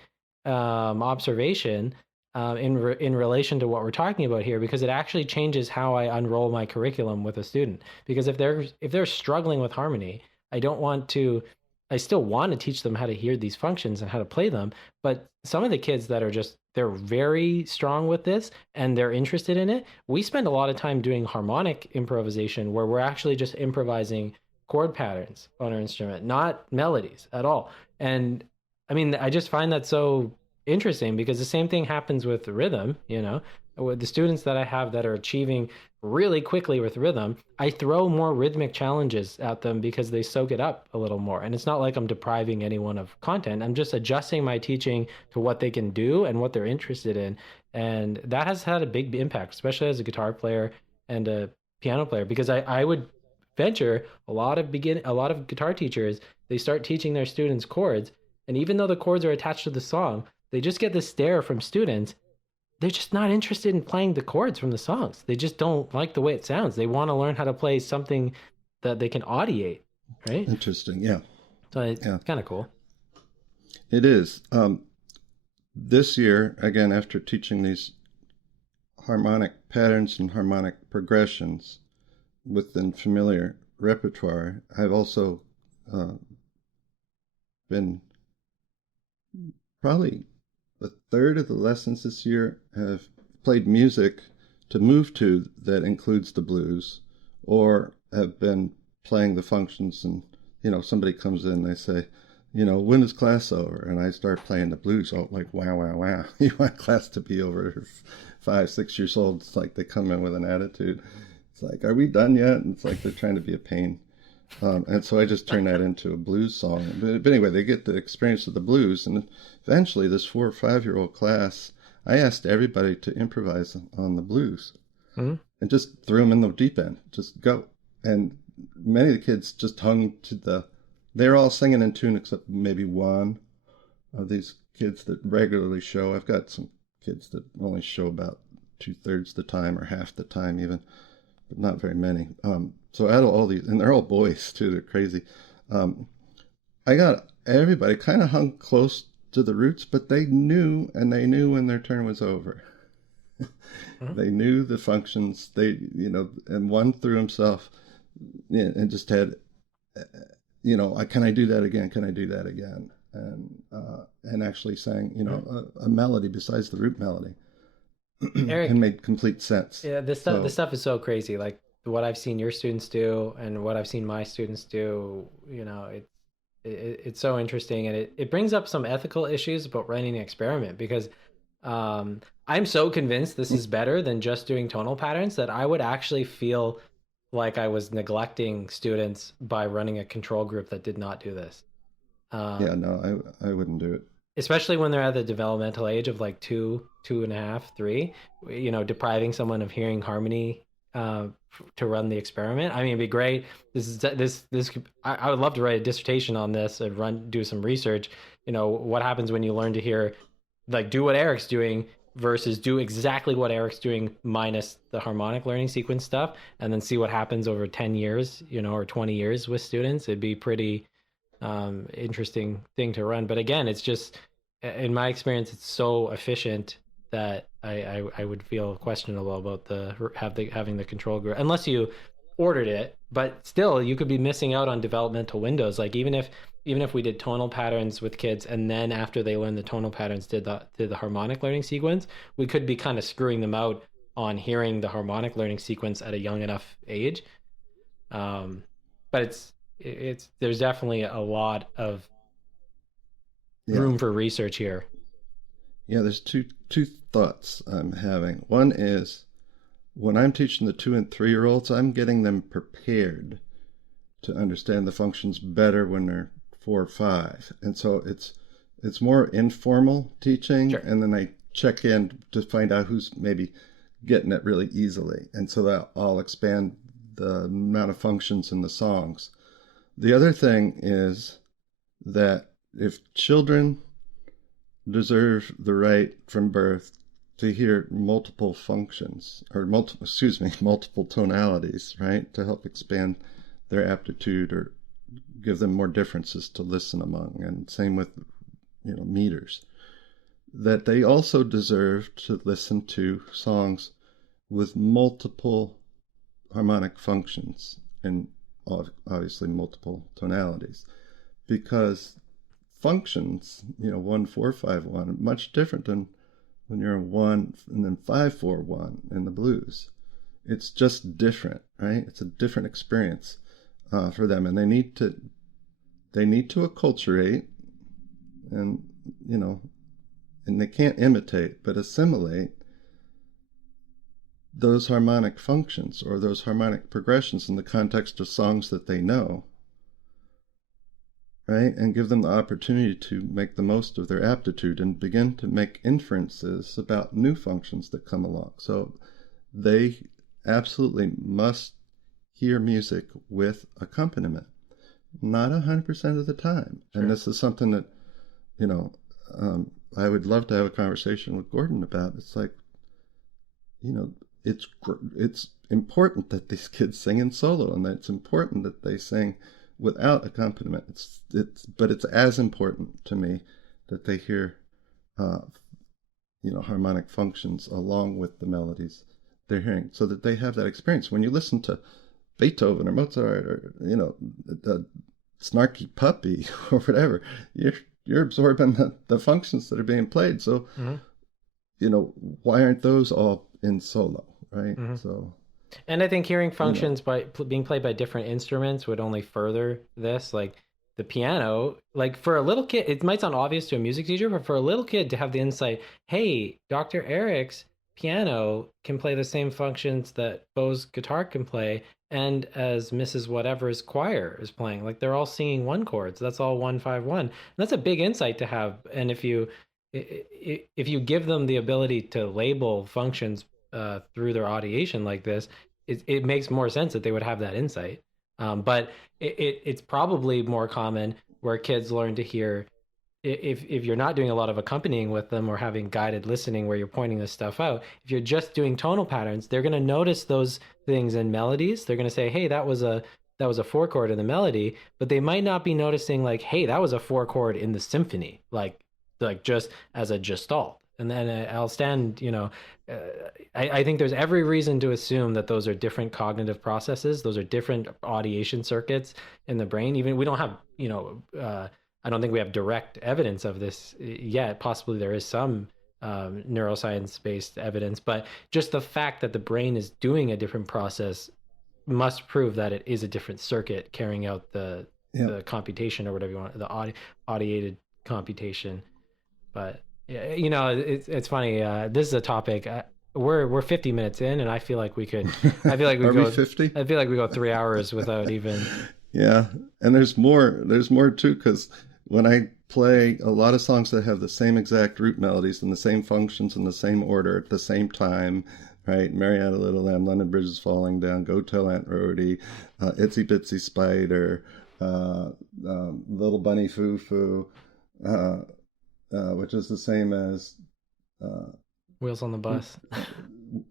observation in relation to what we're talking about here, because it actually changes how I unroll my curriculum with a student. Because if they're struggling with harmony, I don't want to. I still want to teach them how to hear these functions and how to play them. But some of the kids that are they're very strong with this and they're interested in it. We spend a lot of time doing harmonic improvisation where we're actually just improvising chord patterns on our instrument, not melodies at all. And I mean, I just find that so interesting, because the same thing happens with rhythm, with the students that I have that are achieving really quickly with rhythm. I throw more rhythmic challenges at them because they soak it up a little more. And it's not like I'm depriving anyone of content. I'm just adjusting my teaching to what they can do and what they're interested in. And that has had a big impact, especially as a guitar player and a piano player, because I would venture a lot of guitar teachers, they start teaching their students chords, and even though the chords are attached to the song, they just get this stare from students. They're just not interested in playing the chords from the songs. They just don't like the way it sounds. They want to learn how to play something that they can audiate, right? Interesting. Yeah. So it's Yeah. kind of cool. It is. This year, again, after teaching these harmonic patterns and harmonic progressions within familiar repertoire, I've also been probably a third of the lessons this year have played music to move to that includes the blues, or have been playing the functions. And somebody comes in and they say, when is class over? And I start playing the blues. Oh, like, wow, wow, wow. You want class to be over 5-6 years old. It's like they come in with an attitude. It's like, are we done yet? And it's like they're trying to be a pain. And so I just turn that into a blues song. But anyway, they get the experience of the blues. And eventually, this 4 or 5-year-old class, I asked everybody to improvise on the blues. Mm-hmm. And just threw them in the deep end. Just go. And many of the kids just hung to they're all singing in tune except maybe one of these kids that regularly show. I've got some kids that only show about 2/3 the time or half the time even, but not very many. So out of all these, and they're all boys too, they're crazy. I got everybody kind of hung close to the roots, but they knew when their turn was over. Mm-hmm. They knew the functions. And one threw himself and just had, can I do that again? Can I do that again? And actually sang, a melody besides the root melody. Eric, and made complete sense. Yeah, this stuff is so crazy. Like what I've seen your students do and what I've seen my students do, it's so interesting, and it brings up some ethical issues about running an experiment, because I'm so convinced this is better than just doing tonal patterns that I would actually feel like I was neglecting students by running a control group that did not do this. Yeah, no, I wouldn't do it. Especially when they're at the developmental age of like 2.5, 3, depriving someone of hearing harmony to run the experiment. I mean, it'd be great. I would love to write a dissertation on this and do some research. What happens when you learn to hear, like, do what Eric's doing versus do exactly what Eric's doing minus the harmonic learning sequence stuff, and then see what happens over 10 years, or 20 years with students. It'd be pretty interesting thing to run. But again, it's just, in my experience, it's so efficient that I would feel questionable about having the control group unless you ordered it. But still, you could be missing out on developmental windows. Like even if we did tonal patterns with kids, and then after they learn the tonal patterns, did the harmonic learning sequence, we could be kind of screwing them out on hearing the harmonic learning sequence at a young enough age. But there's definitely a lot of room for research here. Yeah, there's two thoughts I'm having. One is, when I'm teaching the 2 and 3-year-olds, I'm getting them prepared to understand the functions better when they're 4 or 5. And so it's more informal teaching, Sure. and then I check in to find out who's maybe getting it really easily. And so that I'll expand the amount of functions in the songs. The other thing is that if children deserve the right from birth to hear multiple functions, or multiple tonalities, right, to help expand their aptitude or give them more differences to listen among, and same with meters, that they also deserve to listen to songs with multiple harmonic functions and obviously multiple tonalities, because functions, 1 4 5 1, much different than when you're in 1 and then 5 4 1 in the blues. It's just different, right? It's a different experience for them, and they need to acculturate, and and they can't imitate but assimilate those harmonic functions or those harmonic progressions in the context of songs that they know, right? And give them the opportunity to make the most of their aptitude and begin to make inferences about new functions that come along. So they absolutely must hear music with accompaniment, not 100% of the time. Sure. And this is something that, I would love to have a conversation with Gordon about. It's like, it's important that these kids sing in solo, and that it's important that they sing without accompaniment. But it's as important to me that they hear, harmonic functions along with the melodies they're hearing, so that they have that experience. When you listen to Beethoven or Mozart or the snarky puppy or whatever, you're absorbing the functions that are being played. So, why aren't those all in solo, right? Mm-hmm. So, and I think hearing functions by being played by different instruments would only further this. Like the piano, like for a little kid, it might sound obvious to a music teacher, but for a little kid to have the insight, hey, Dr. Eric's piano can play the same functions that Beau's guitar can play, and as Mrs. Whatever's choir is playing, like they're all singing one chord, so that's all 1 5 1. And that's a big insight to have. And if you give them the ability to label functions through their audiation like this, it makes more sense that they would have that insight. But it's probably more common where kids learn to hear, if you're not doing a lot of accompanying with them or having guided listening where you're pointing this stuff out, if you're just doing tonal patterns, they're going to notice those things in melodies. They're going to say, hey, that was a 4 chord in the melody, but they might not be noticing like, hey, that was a 4 chord in the symphony, like just as a gestalt. And then I'll stand, I think there's every reason to assume that those are different cognitive processes. Those are different audiation circuits in the brain. Even we don't have, I don't think we have direct evidence of this yet. Possibly there is some neuroscience-based evidence, but just the fact that the brain is doing a different process must prove that it is a different circuit carrying out the computation, or whatever you want, the audiated computation. But it's funny. This is a topic. We're 50 minutes in, and I feel like we could. I feel like we go 50. I feel like we go 3 hours without even. Yeah, and there's more. There's more too, because when I play a lot of songs that have the same exact root melodies and the same functions in the same order at the same time, right? Mary Had a Little Lamb, London Bridge is Falling Down, Go Tell Aunt Rhody, Itsy Bitsy Spider, Little Bunny Foo Foo, which is the same as Wheels on the Bus.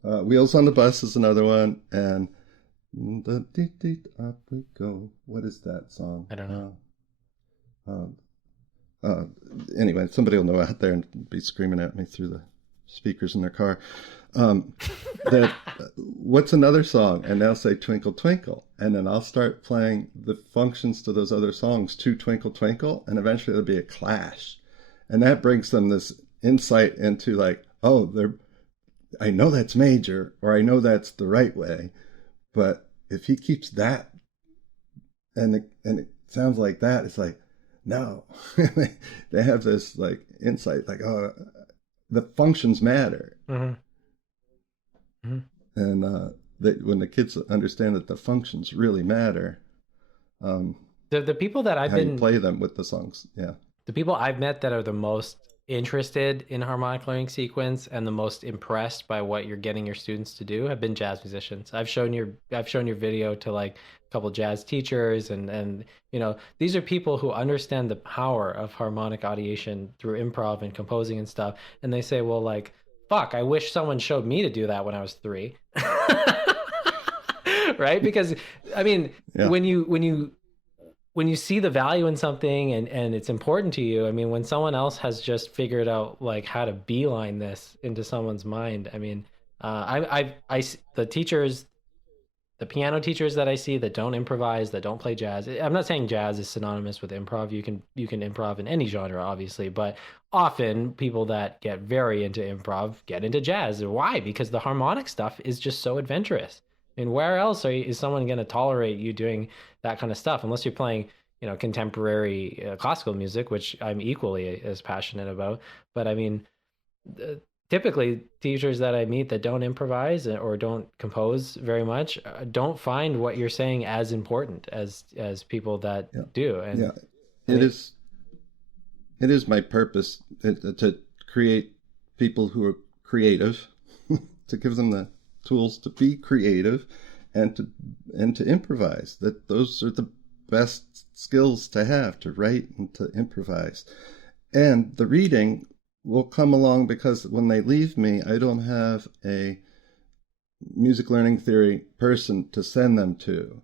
Wheels on the Bus is another one, and up we go. What is that song? I don't know. Uh, uh, anyway, somebody will know out there and be screaming at me through the speakers in their car. That what's another song? And they'll say Twinkle Twinkle, and then I'll start playing the functions to those other songs to Twinkle Twinkle, and eventually there'll be a clash, and that brings them this insight into like, oh, I know that's major, or I know that's the right way, but if he keeps that, and it sounds like that, it's like, no. They have this like insight, like, oh, the functions matter. Mm-hmm. Mm-hmm. And when the kids understand that the functions really matter, The people that I've how been you play them with the songs, yeah. the people I've met that are the most interested in harmonic learning sequence and the most impressed by what you're getting your students to do have been jazz musicians. I've shown your video to like a couple jazz teachers, and you know, these are people who understand the power of harmonic audiation through improv and composing and stuff, and they say, well, like, fuck, I wish someone showed me to do that when I was 3. Right? Because I mean, Yeah. when you see the value in something and it's important to you, I mean, when someone else has just figured out like how to beeline this into someone's mind, I mean, the teachers, the piano teachers that I see that don't improvise, that don't play jazz. I'm not saying jazz is synonymous with improv. You can improv in any genre, obviously, but often people that get very into improv get into jazz. Why? Because the harmonic stuff is just so adventurous. I mean, where else is someone going to tolerate you doing that kind of stuff unless you're playing, you know, contemporary classical music, which I'm equally as passionate about. But I mean, typically teachers that I meet that don't improvise or don't compose very much don't find what you're saying as important as people that do. And yeah, it is my purpose to create people who are creative, to give them the tools to be creative and to improvise. That those are the best skills to have, to write and to improvise. And the reading will come along because when they leave me, I don't have a music learning theory person to send them to.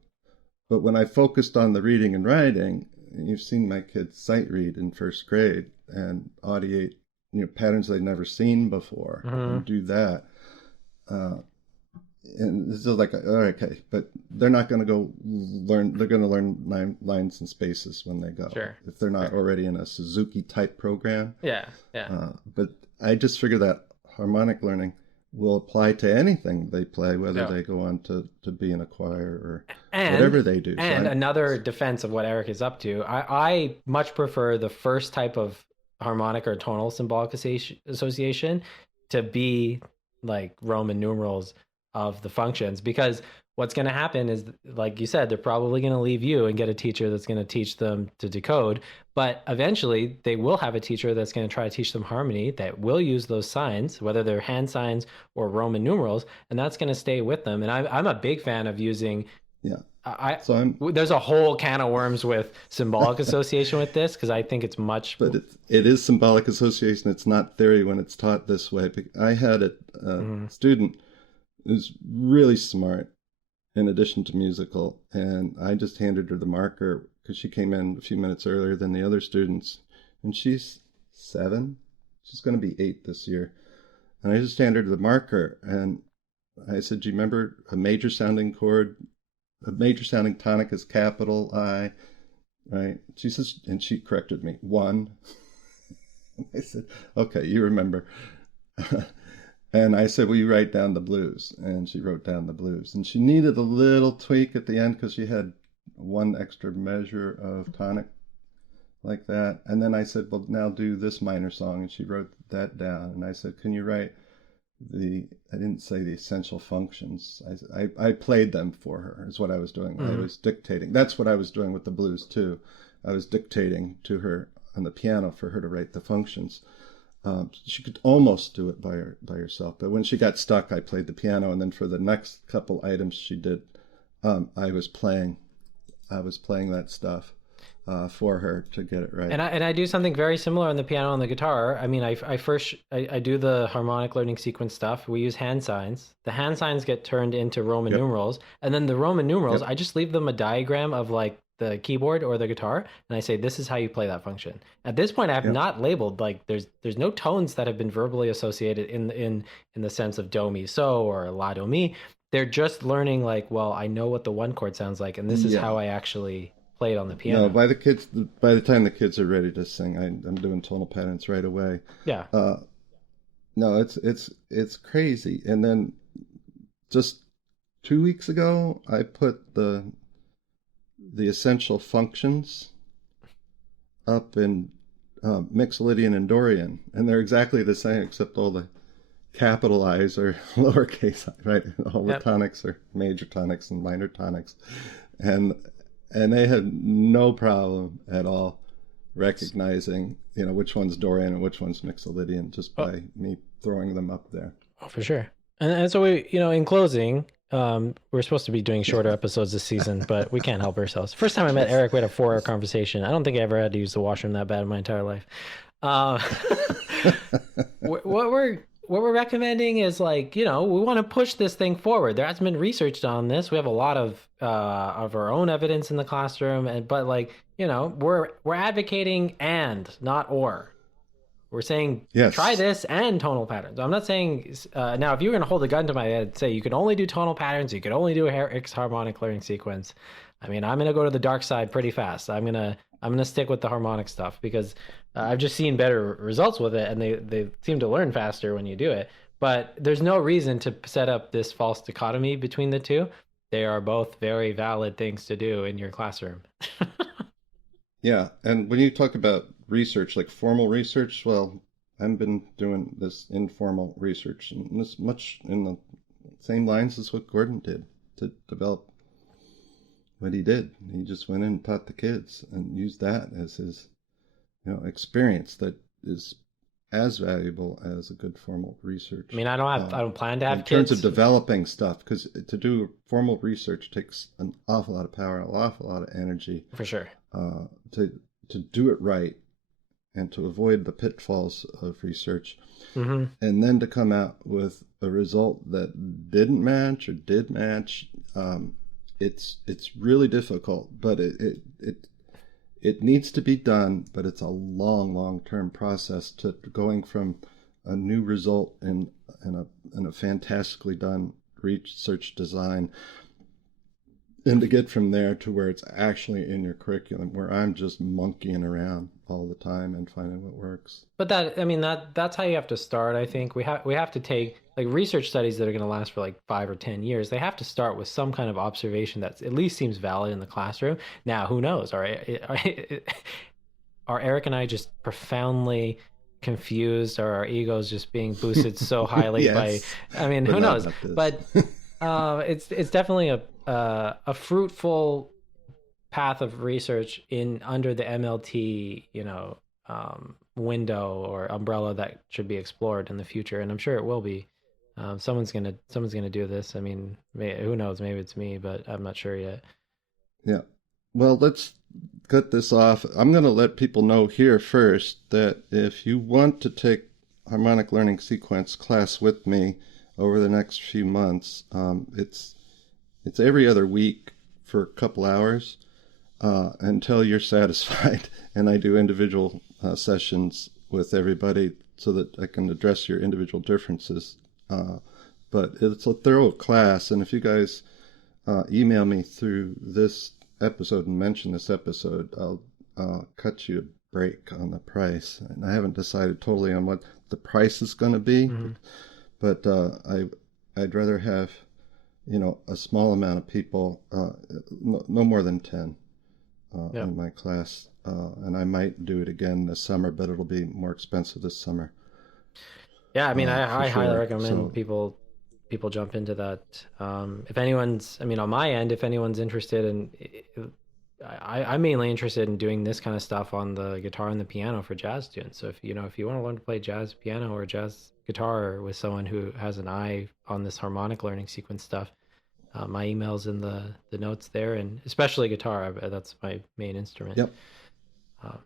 But when I focused on the reading and writing, you've seen my kids sight read in first grade and audiate, you know, patterns they've never seen before, and do that. And this is like, okay, but they're not going to go learn. They're going to learn lines and spaces when they go, if they're not already in a Suzuki type program. Yeah. But I just figure that harmonic learning will apply to anything they play, whether they go on to be in a choir or whatever they do. And another defense of what Eric is up to, I much prefer the first type of harmonic or tonal symbolic association to be like Roman numerals of the functions, because what's going to happen is, like you said, they're probably going to leave you and get a teacher that's going to teach them to decode, but eventually they will have a teacher that's going to try to teach them harmony that will use those signs, whether they're hand signs or Roman numerals, and that's going to stay with them. And I'm a big fan of using there's a whole can of worms with symbolic association with this, because I think it's much. But it is symbolic association. It's not theory when it's taught this way. I had a student who's really smart, in addition to musical, and I just handed her the marker because she came in a few minutes earlier than the other students, and she's 7. She's going to be 8 this year. And I just handed her the marker, and I said, do you remember a major sounding chord? A major sounding tonic is capital I, right? She says, and she corrected me, 1. And I said, okay, you remember. And I said, will you write down the blues? And she wrote down the blues. And she needed a little tweak at the end because she had 1 extra measure of tonic like that. And then I said, well, now do this minor song. And she wrote that down. And I said, can you write I didn't say the essential functions. I played them for her, is what I was doing. I was dictating. That's what I was doing with the blues too. I was dictating to her on the piano for her to write the functions. She could almost do it by herself, but when she got stuck, I played the piano, and then for the next couple items she did, I was playing that stuff. for her to get it right. And I do something very similar on the piano and the guitar. I mean, I do the harmonic learning sequence stuff. We use hand signs. The hand signs get turned into Roman Yep. numerals, and then the Roman numerals, Yep. I just leave them a diagram of like the keyboard or the guitar, and I say this is how you play that function. At this point, I have Yep. not labeled like there's no tones that have been verbally associated in the sense of do mi so or la do mi. They're just learning like, well, I know what the one chord sounds like, and this is Yeah. how I actually play it on the No, piano. by the time the kids are ready to sing, I'm doing tonal patterns right away. Yeah. Uh, no, it's crazy. And then just 2 weeks ago, I put the essential functions up in Mixolydian and Dorian, and they're exactly the same, except all the capital I's are lowercase I, right? All the Yep. tonics are major tonics and minor tonics, and they had no problem at all recognizing, which one's Dorian and which one's Mixolydian just Oh, by me throwing them up there. oh, for sure. And so we, in closing, we're supposed to be doing shorter episodes this season, but we can't help ourselves. First time I met Eric, we had a 4-hour conversation. I don't think I ever had to use the washroom that bad in my entire life. Uh, what we're recommending is like, we want to push this thing forward. There hasn't been research on this. We have a lot of our own evidence in the classroom, but like, we're advocating and not or. We're saying try Yes. this and tonal patterns. I'm not saying now if you were going to hold a gun to my head, say you can only do tonal patterns, you could only do a X harmonic learning sequence. I mean, I'm going to go to the dark side pretty fast. I'm gonna stick with the harmonic stuff because I've just seen better results with it, and they seem to learn faster when you do it. But there's no reason to set up this false dichotomy between the two. They are both very valid things to do in your classroom. Yeah, and when you talk about research, like formal research, well, I've been doing this informal research, and this much in the same lines as what Gordon did to develop what he did. He just went in and taught the kids and used that as his, experience that is as valuable as a good formal research. I mean, I don't plan to have In terms kids of developing stuff, because to do formal research takes an awful lot of power, an awful lot of energy for sure. uh, to do it right and to avoid the pitfalls of research, Mm-hmm. and then to come out with a result that didn't match or did match. It's really difficult, but it needs to be done. But it's a long term process to going from a new result in a fantastically done research design, and to get from there to where it's actually in your curriculum, where I'm just monkeying around all the time and finding what works. But that's how you have to start. I think we have to take like research studies that are going to last for like 5 or 10 years. They have to start with some kind of observation that at least seems valid in the classroom. Now, who knows? Are Eric and I just profoundly confused, or our egos just being boosted so highly by? Yes, I mean, but who not knows? about But this. it's definitely a fruitful path of research in under the MLT, window or umbrella that should be explored in the future, and I'm sure it will be. Someone's gonna do this. I mean, who knows? Maybe it's me, but I'm not sure yet. Yeah. Well, let's cut this off. I'm going to let people know here first that if you want to take harmonic learning sequence class with me over the next few months, it's every other week for a couple hours until you're satisfied, and I do individual sessions with everybody so that I can address your individual differences. But it's a thorough class, and if you guys email me through this episode and mention this episode, I'll cut you a break on the price. And I haven't decided totally on what the price is going to be, Mm-hmm. but I'd rather have a small amount of people, no more than 10 Yep. in my class, and I might do it again this summer, but it'll be more expensive this summer. Yeah, I mean, For I highly sure. recommend So people jump into that. If anyone's, I mean, on my end, if anyone's interested in, I'm mainly interested in doing this kind of stuff on the guitar and the piano for jazz students. So if you want to learn to play jazz piano or jazz guitar with someone who has an eye on this harmonic learning sequence stuff, My email's in the notes there, and especially guitar. That's my main instrument. Yep, Um,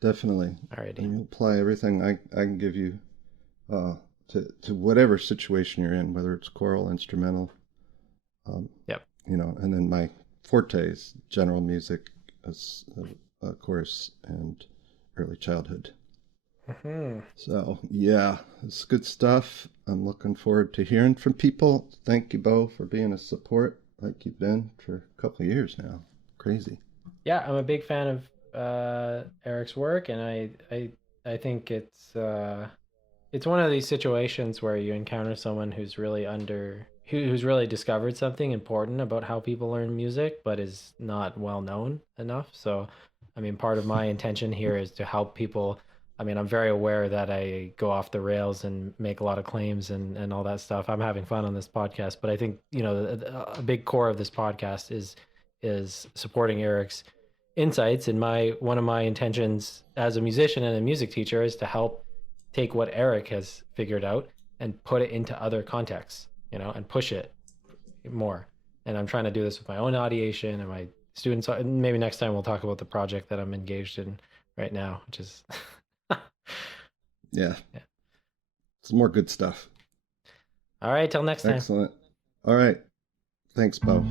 definitely. Alrighty. And you apply everything I can give you uh, to whatever situation you're in, whether it's choral, instrumental, um, Yep. and then my forte is general music, as chorus, and early childhood. Mm-hmm. So, yeah, it's good stuff. I'm looking forward to hearing from people. Thank you, Beau, for being a support like you've been for a couple of years now. Crazy. Yeah, I'm a big fan of Eric's work, and I think it's one of these situations where you encounter someone who's really who's really discovered something important about how people learn music, but is not well known enough. So, I mean, part of my intention here is to help people. I mean, I'm very aware that I go off the rails and make a lot of claims and all that stuff. I'm having fun on this podcast, but I think, a big core of this podcast is supporting Eric's insights. And my one of my intentions as a musician and a music teacher is to help take what Eric has figured out and put it into other contexts, and push it more. And I'm trying to do this with my own audiation and my students. Maybe next time we'll talk about the project that I'm engaged in right now, which is Yeah, yeah. some more good stuff. All right, till next time. Excellent. All right. Thanks, Beau.